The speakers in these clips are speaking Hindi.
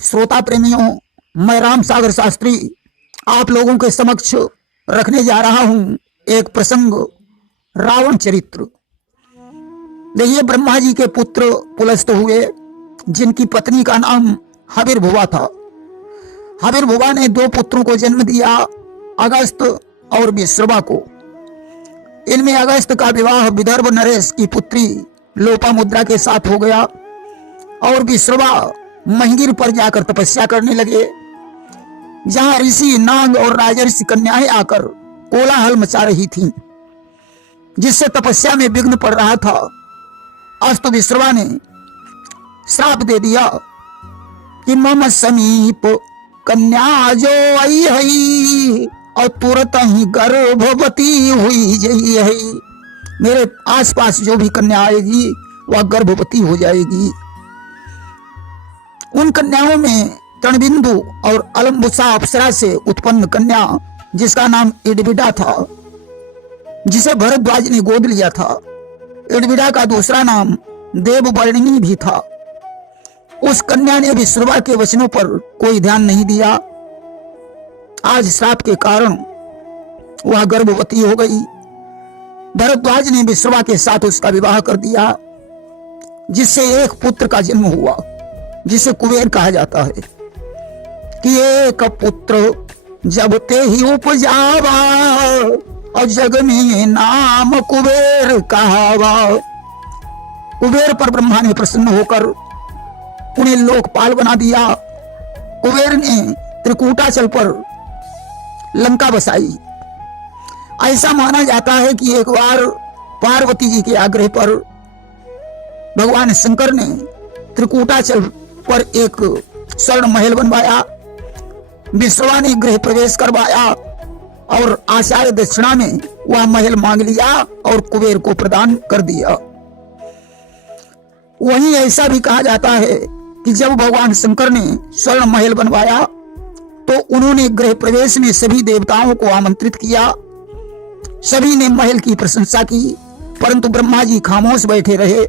श्रोता प्रेमियों, मैं राम सागर शास्त्री आप लोगों के समक्ष रखने जा रहा हूं एक प्रसंग, रावण चरित्र। देखिए, ब्रह्मा जी के पुत्र पुलस्त हुए, जिनकी पत्नी का नाम हविर्भुवा था। हविर्भुवा ने दो पुत्रों को जन्म दिया, अगस्त और विश्रवा को। इनमें अगस्त का विवाह विदर्भ नरेश की पुत्री लोपामुद्रा के साथ हो गया और विश्रवा महिगिर पर जाकर तपस्या करने लगे, जहां ऋषि, नाग और राजर्षि कन्याएं आकर कोलाहल मचा रही थीं, जिससे तपस्या में विघ्न पड़ रहा था। अस्त विश्रवा ने श्राप दे दिया कि मम समीप कन्या जो आई है और तुरंत ही गर्भवती हुई जई है। मेरे आसपास जो भी कन्या आएगी वह गर्भवती हो जाएगी। उन कन्याओं में तृणबिंदु और अलम्बुसा अप्सरा से उत्पन्न कन्या, जिसका नाम इडविडा था, जिसे भरद्वाज ने गोद लिया था। इडविडा का दूसरा नाम देववर्णिनी भी था। उस कन्या ने विश्रवा के वचनों पर कोई ध्यान नहीं दिया। आज श्राप के कारण वह गर्भवती हो गई। भरद्वाज ने विश्रवा के साथ उसका विवाह कर दिया, जिससे एक पुत्र का जन्म हुआ, जिसे कुबेर कहा जाता है। कि एक पुत्र जब ते ही उपजावा और जग में नाम कुबेर कहावा। कुबेर पर ब्रह्मा ने प्रसन्न होकर उन्हें लोकपाल बना दिया। कुबेर ने त्रिकूटाचल पर लंका बसाई। ऐसा माना जाता है कि एक बार पार्वती जी के आग्रह पर भगवान शंकर ने त्रिकूटाचल पर एक स्वर्ण महल बनवाया। विश्रवा ने गृह प्रवेश करवाया और आचार्य दक्षिणा में वह महल मांग लिया और कुबेर को प्रदान कर दिया। वहीं ऐसा भी कहा जाता है कि जब भगवान शंकर ने स्वर्ण महल बनवाया तो उन्होंने गृह प्रवेश में सभी देवताओं को आमंत्रित किया। सभी ने महल की प्रशंसा की, परंतु ब्रह्मा जी खामोश बैठे रहे।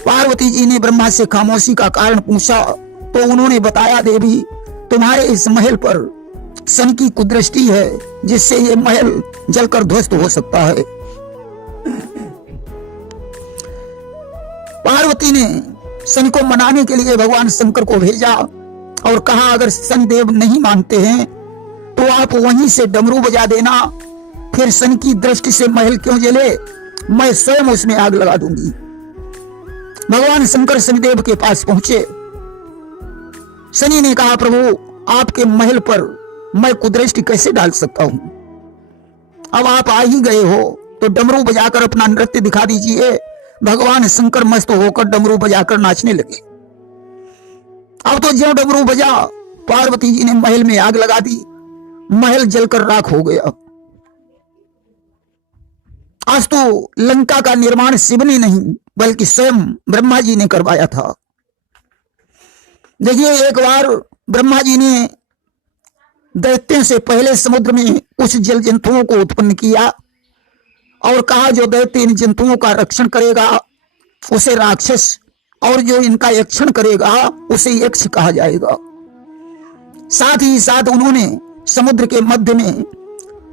पार्वती जी ने ब्रह्मा से खामोशी का कारण पूछा तो उन्होंने बताया, देवी, तुम्हारे इस महल पर शनि की कुदृष्टि है, जिससे ये महल जलकर ध्वस्त हो सकता है। पार्वती ने शनि को मनाने के लिए भगवान शंकर को भेजा और कहा, अगर शनिदेव नहीं मानते हैं तो आप वहीं से डमरू बजा देना, फिर शनि की दृष्टि से महल क्यों जले, मैं स्वयं उसमें आग लगा दूंगी। भगवान शंकर शनिदेव के पास पहुंचे। शनि ने कहा, प्रभु, आपके महल पर मैं कुदृष्टि कैसे डाल सकता हूं? अब आप आ ही गए हो तो डमरू बजाकर अपना नृत्य दिखा दीजिए। भगवान शंकर मस्त होकर डमरू बजाकर नाचने लगे। अब तो ज्यों डमरू बजा, पार्वती जी ने महल में आग लगा दी। महल जलकर राख हो गया। आज तो लंका का निर्माण शिव ने नहीं बल्कि स्वयं ब्रह्मा जी ने करवाया था। देखिए, एक बार ब्रह्मा जी ने दैत्यों से पहले समुद्र में कुछ जल जंतुओं को उत्पन्न किया और कहा, जो दैत्य इन जंतुओं का रक्षण करेगा उसे राक्षस, और जो इनका यक्षण करेगा उसे यक्ष कहा जाएगा। साथ ही साथ उन्होंने समुद्र के मध्य में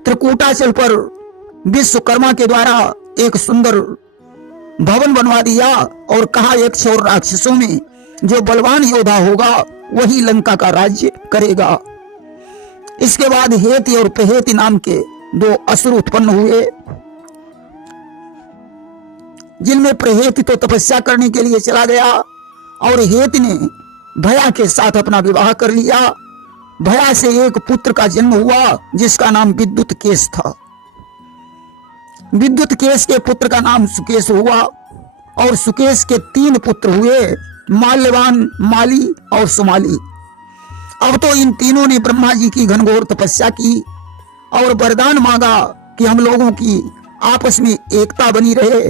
त्रिकूटाचल पर विश्वकर्मा के द्वारा एक सुंदर भवन बनवा दिया और कहा, यक्ष और राक्षसों में जो बलवान योद्धा होगा वही लंका का राज्य करेगा। इसके बाद हेति और पहेति नाम के दो असुर उत्पन्न हुए, जिनमें प्रहेति तो तपस्या करने के लिए चला गया और हेति ने भया के साथ अपना विवाह कर लिया। भया से एक पुत्र का जन्म हुआ, जिसका नाम विद्युत केश था। विद्युत केश के पुत्र का नाम सुकेश हुआ और सुकेश के 3 पुत्र हुए, माल्यवान, माली और सुमाली। अब तो इन तीनों ने ब्रह्मा जी की घनघोर तपस्या की और वरदान मांगा कि हम लोगों की आपस में एकता बनी रहे।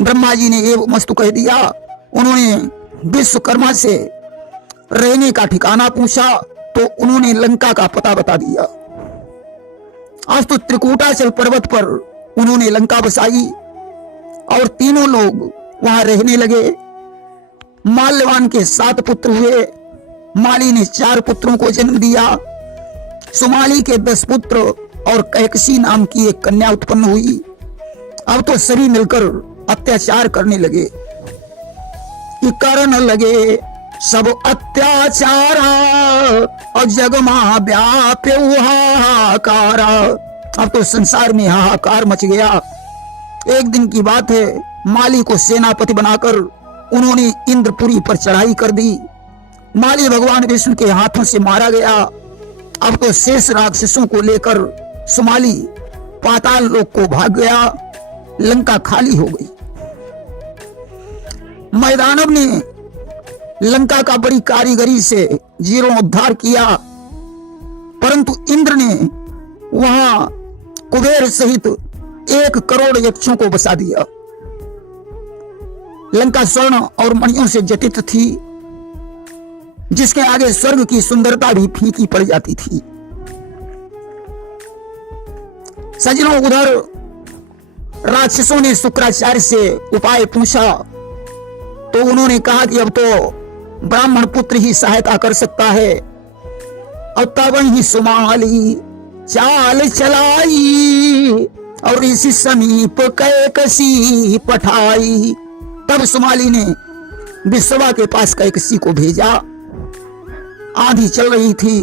ब्रह्मा जी ने एवं मस्तु कह दिया। उन्होंने विश्वकर्मा से रहने का ठिकाना पूछा तो उन्होंने लंका का पता बता दिया। आज तो त्रिकूटाचल पर्वत पर उन्होंने लंका बसाई और तीनों लोग वहां रहने लगे। माल्यवान के 7 पुत्र हुए, माली ने 4 पुत्रों को जन्म दिया। सुमाली के 10 पुत्र और कैकसी नाम की एक कन्या उत्पन्न हुई। अब तो सभी मिलकर अत्याचार करने लगे कि करने लगे सब अत्याचार और जगमा व्याप्य हाहाकार। अब तो संसार में हाहाकार मच गया। एक दिन की बात है, माली को सेनापति बनाकर उन्होंने इंद्रपुरी पर चढ़ाई कर दी। माली भगवान विष्णु के हाथों से मारा गया। अब तो शेष राक्षसों को लेकर सुमाली पाताल लोक को भाग गया। लंका खाली हो गई। मैदानव ने लंका का बड़ी कारीगरी से जीर्णोद्धार किया, परंतु इंद्र ने वहां कुबेर सहित 1 करोड़ यक्षों को बसा दिया। लंका स्वर्ण और मणियों से जटित थी, जिसके आगे स्वर्ग की सुंदरता भी फीकी पड़ जाती थी। सज्जनों, उधर राक्षसों ने शुक्राचार्य से उपाय पूछा तो उन्होंने कहा कि अब तो ब्राह्मण पुत्र ही सहायता कर सकता है। और तब ही सुमाली चाल चलाई और इसी समीप कैकसी पठाई। तब सुमाली ने विश्वा के पास कैकसी को भेजा। आंधी चल रही थी,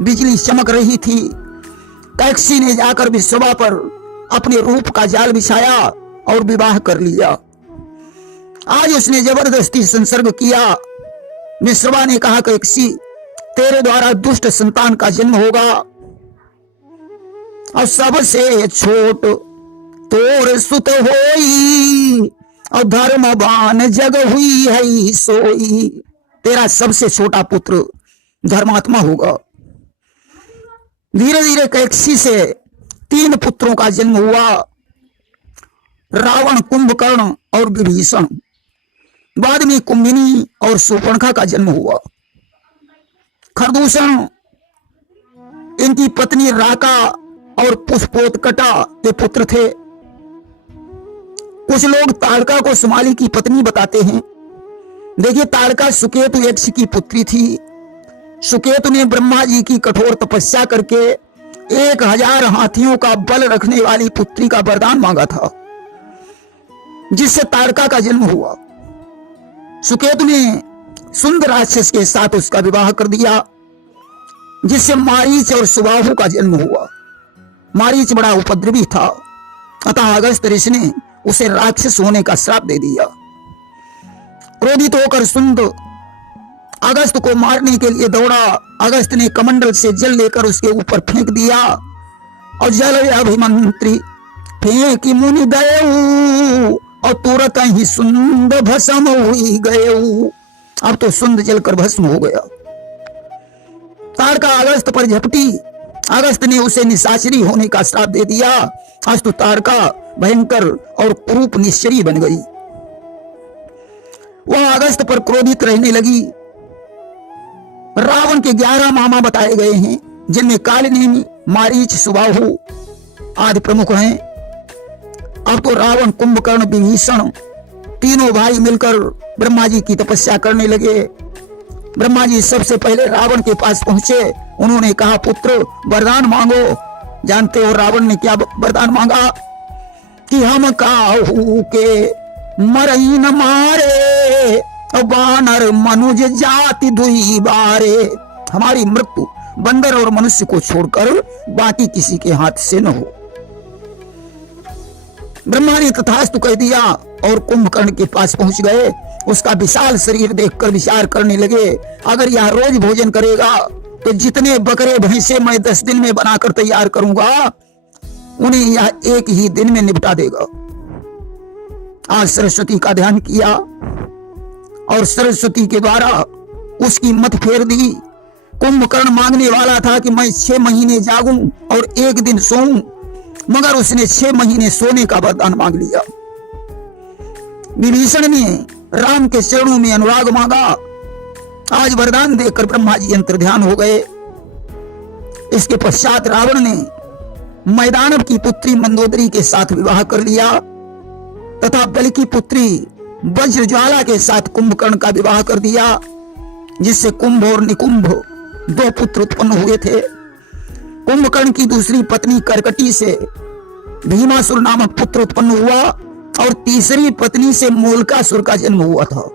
बिजली चमक रही थी। कैकसी ने जाकर विश्वा पर अपने रूप का जाल बिछाया और विवाह कर लिया। आज उसने जबरदस्ती संसर्ग किया। विश्वा ने कहा, कैकसी, तेरे द्वारा दुष्ट संतान का जन्म होगा और सबसे छोट तोर सुत होई और धर्मवान जग हुई है सोई। तेरा सबसे छोटा पुत्र धर्मात्मा होगा। धीरे धीरे कैकसी से 3 पुत्रों का जन्म हुआ, रावण, कुंभकर्ण और विभीषण। बाद में कुंभिनी और शूर्पणखा का जन्म हुआ। खरदूषण, इनकी पत्नी राका और पुष्पोत्कटा के पुत्र थे। कुछ लोग ताड़का को सुमाली की पत्नी बताते हैं। देखिए, ताड़का सुकेतु यक्ष की पुत्री थी। सुकेतु ने ब्रह्मा जी की कठोर तपस्या करके 1000 हाथियों का बल रखने वाली पुत्री का वरदान मांगा था, जिससे ताड़का का जन्म हुआ। सुकेतु ने सुंदर राक्षस के साथ उसका विवाह कर दिया, जिससे मारीच और सुबाहु का जन्म हुआ। मारीच बड़ा उपद्रवी था, अतः अगस्त ऋषि ने उसे राक्षस होने का श्राप दे दिया। क्रोधित होकर सुंद अगस्त को मारने के लिए दौड़ा। अगस्त ने कमंडल से जल लेकर उसके ऊपर फेंक दिया और जल अभिमंत्री फेंकी मुनि दयऊ और तुरंत ही सुंद भस्म हुई गयऊ। अब तो सुंद जलकर भस्म हो गया। ताड़का अगस्त पर झपटी। अगस्त ने उसे निशाचरी होने का श्राप दे दिया। अस्तु ताड़का भयंकर और कुरूप निश्चरी बन गई। वह अगस्त पर क्रोधित रहने लगी। रावण के 11 मामा बताए गए हैं, जिनमें कालनेमी, मारीच, सुबाहु आदि प्रमुख हैं। अब तो रावण, कुंभकर्ण, विभीषण तीनों भाई मिलकर ब्रह्मा जी की तपस्या करने लगे। ब्रह्मा जी सबसे पहले रावण के पास पहुंचे। उन्होंने कहा, पुत्र वरदान मांगो। जानते हो रावण ने क्या वरदान मांगा? कि हम काहू के मरई न मारे और बानर मनुज जाति दुई बारे। हमारी मृत्यु बंदर और मनुष्य को छोड़कर बाकी किसी के हाथ से न हो। ब्रह्मा ने तथास्तु कह दिया और कुंभकर्ण के पास पहुंच गए। उसका विशाल शरीर देखकर विचार करने लगे, अगर यह रोज भोजन करेगा तो जितने बकरे भैंसे मैं 10 दिन में बनाकर तैयार करूंगा, उन्हें यह 1 ही दिन में निपटा देगा। आज सरस्वती का ध्यान किया और सरस्वती के द्वारा उसकी मत फेर दी। कुंभकर्ण मांगने वाला था कि मैं 6 महीने जागूं और 1 दिन सोऊं, मगर उसने 6 महीने सोने का वरदान मांग लिया। विभीषण ने राम के चरणों में अनुराग मांगा। आज वरदान देकर ब्रह्मा जी अंतर्ध्यान हो गए। इसके पश्चात रावण ने मैदानव की पुत्री मंदोदरी के साथ विवाह कर लिया तथा बलि की पुत्री वज्रज्वाला के साथ कुंभकर्ण का विवाह कर दिया। जिससे कुंभ और निकुंभ दो पुत्र उत्पन्न हुए थे। कुंभकर्ण की दूसरी पत्नी करकटी से भीमासुर नामक पुत्र उत्पन्न हुआ और तीसरी पत्नी से मोलकासुर का जन्म हुआ था।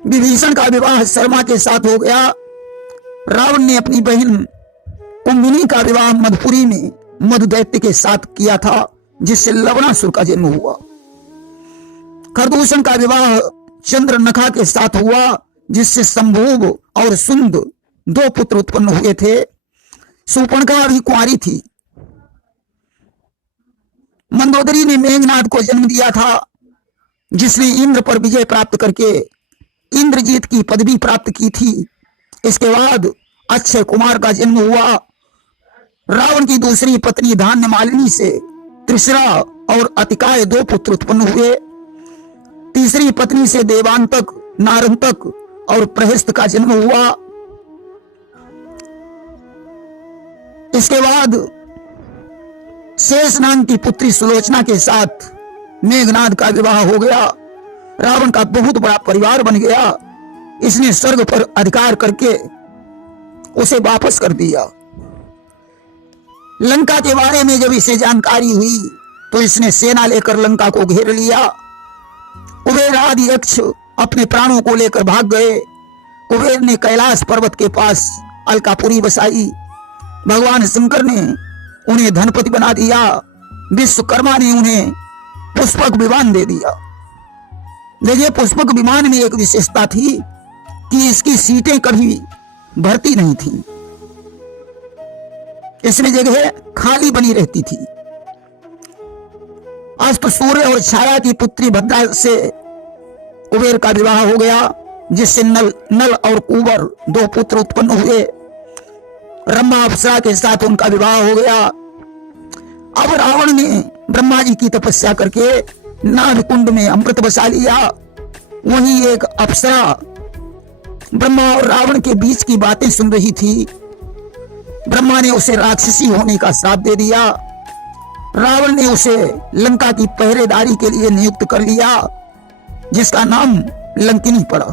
विभीषण का विवाह शर्मा के साथ हो गया। रावण ने अपनी बहन कुंभिनी का विवाह मधुपुरी में मधु दैत्य के साथ किया था, जिससे लवणासुर का जन्म हुआ। खरदूषण का विवाह चंद्रनखा के साथ हुआ, जिससे संभोग और सुंद दो पुत्र उत्पन्न हुए थे। शूर्पणखा भी कुंवारी थी। मंदोदरी ने मेघनाद को जन्म दिया था, जिसने इंद्र पर विजय प्राप्त करके इंद्रजीत की पदवी प्राप्त की थी। इसके बाद अक्षय कुमार का जन्म हुआ। रावण की दूसरी पत्नी धान्य मालिनी से त्रिशरा और अतिकाय दो पुत्र उत्पन्न हुए। तीसरी पत्नी से देवांतक, नारंतक और प्रहस्त का जन्म हुआ। इसके बाद शेष नाम की पुत्री सुलोचना के साथ मेघनाद का विवाह हो गया। रावण का बहुत बड़ा परिवार बन गया। इसने स्वर्ग पर अधिकार करके उसे वापस कर दिया। लंका के बारे में जब इसे जानकारी हुई तो इसने सेना लेकर लंका को घेर लिया। कुबेर आदि यक्ष अपने प्राणों को लेकर भाग गए। कुबेर ने कैलाश पर्वत के पास अलकापुरी बसाई। भगवान शंकर ने उन्हें धनपति बना दिया। विश्वकर्मा ने उन्हें पुष्पक विमान दे दिया। देखिए, पुष्पक विमान में एक विशेषता थी कि इसकी सीटें कभी भरती नहीं थी। इसमें जगह खाली बनी रहती थी। अस्त, सूर्य और छाया की पुत्री भद्रा से कुबेर का विवाह हो गया, जिससे नल और कुबर दो पुत्र उत्पन्न हुए। ब्रह्मा अप्सरा के साथ उनका विवाह हो गया। अब रावण ने ब्रह्मा जी की तपस्या करके नाग कुंड में अमृत बसा लिया। वहीं एक अप्सरा ब्रह्मा और रावण के बीच की बातें सुन रही थी। ब्रह्मा ने उसे राक्षसी होने का श्राप दे दिया। रावण ने उसे लंका की पहरेदारी के लिए नियुक्त कर लिया, जिसका नाम लंकिनी पड़ा।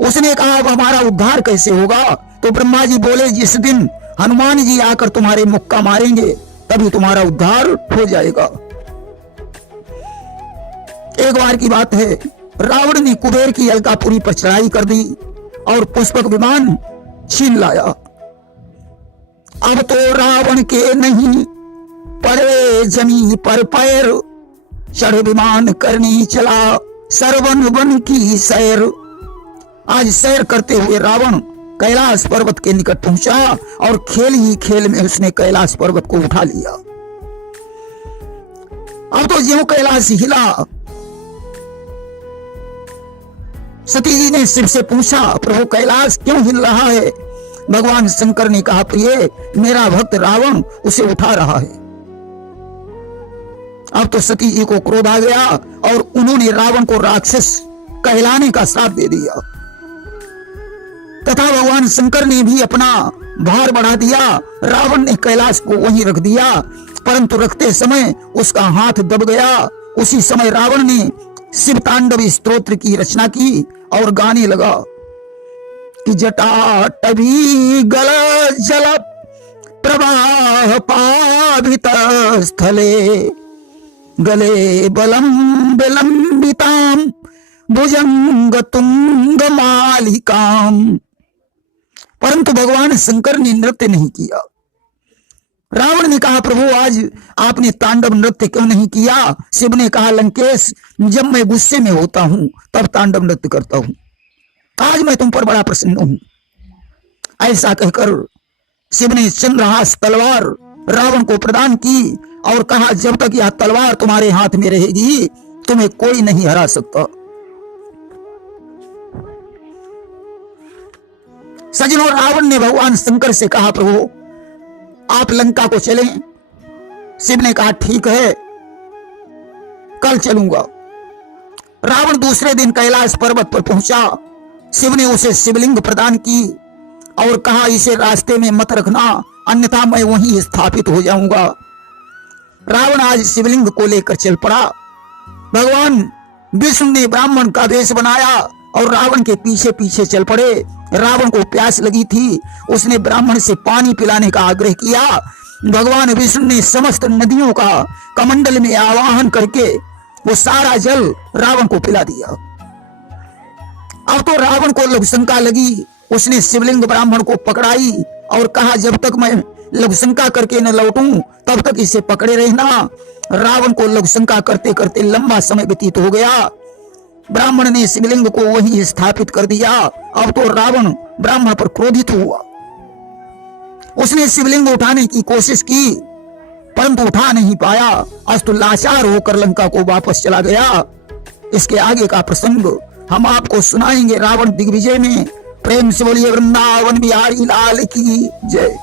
उसने कहा, अब हमारा उद्धार कैसे होगा? तो ब्रह्मा जी बोले, जिस दिन हनुमान जी आकर तुम्हारे मुक्का मारेंगे तभी तुम्हारा उद्धार हो जाएगा। एक बार की बात है, रावण ने कुबेर की अलकापुरी पर चढ़ाई कर दी और पुष्पक विमान छीन लाया। अब तो रावण के नहीं पड़े जमी पर पैर, चढ़ विमान करनी चला सरवन वन की सैर। आज सैर करते हुए रावण कैलाश पर्वत के निकट पहुंचा और खेल ही खेल में उसने कैलाश पर्वत को उठा लिया। अब तो ज्यों कैलाश हिला, सती जी ने शिव से पूछा, प्रभु कैलाश क्यों हिल रहा है? भगवान शंकर ने कहा, प्रिय, मेरा भक्त रावण उसे उठा रहा है। अब तो सती जी को क्रोध आ गया और उन्होंने रावण को राक्षस कहलाने का श्राप दे दिया। तथा भगवान शंकर ने भी अपना भार बढ़ा दिया। रावण ने कैलाश को वहीं रख दिया, परंतु रखते समय उसका हाथ दब गया। उसी समय रावण ने शिव तांडव स्तोत्र की रचना की और गाने लगा कि जटा टभी गल जल प्रवाह पावित स्थले, गले बलम विलंबिताम भुजंग तुंग मालिकाम। परंतु भगवान शंकर ने नृत्य नहीं किया। रावण ने कहा, प्रभु आज आपने तांडव नृत्य क्यों नहीं किया? शिव ने कहा, लंकेश, जब मैं गुस्से में होता हूं तब तांडव नृत्य करता हूं। आज मैं तुम पर बड़ा प्रसन्न हूं। ऐसा कहकर शिव ने चंद्रहास तलवार रावण को प्रदान की और कहा, जब तक यह तलवार तुम्हारे हाथ में रहेगी तुम्हें कोई नहीं हरा सकता। सज्जनों, रावण ने भगवान शंकर से कहा, प्रभु आप लंका को चलें। शिव ने कहा, ठीक है, कल चलूंगा। रावण दूसरे दिन कैलाश पर्वत पर पहुंचा। शिव ने उसे शिवलिंग प्रदान की और कहा, इसे रास्ते में मत रखना, अन्यथा मैं वहीं स्थापित हो जाऊंगा। रावण आज शिवलिंग को लेकर चल पड़ा। भगवान विष्णु ने ब्राह्मण का वेश बनाया और रावण के पीछे पीछे चल पड़े। रावण को प्यास लगी थी, उसने ब्राह्मण से पानी पिलाने का आग्रह किया। भगवान विष्णु ने समस्त नदियों का कमंडल में आवाहन करके वो सारा जल रावण को पिला दिया। अब तो रावण को लघुशंका लगी, उसने शिवलिंग ब्राह्मण को पकड़ाई और कहा, जब तक मैं लघुशंका करके न लौटूं तब तक इसे पकड़े रहना। रावण को लघुशंका करते करते लंबा समय व्यतीत हो गया। ब्राह्मण ने शिवलिंग को वहीं स्थापित कर दिया। अब तो रावण ब्राह्मण पर क्रोधित हुआ, उसने शिवलिंग उठाने की कोशिश की परंतु उठा नहीं पाया। अस्तु लाचार होकर लंका को वापस चला गया। इसके आगे का प्रसंग हम आपको सुनाएंगे रावण दिग्विजय में। प्रेम से बोलिए वृंदावन बिहारी लाल की जय।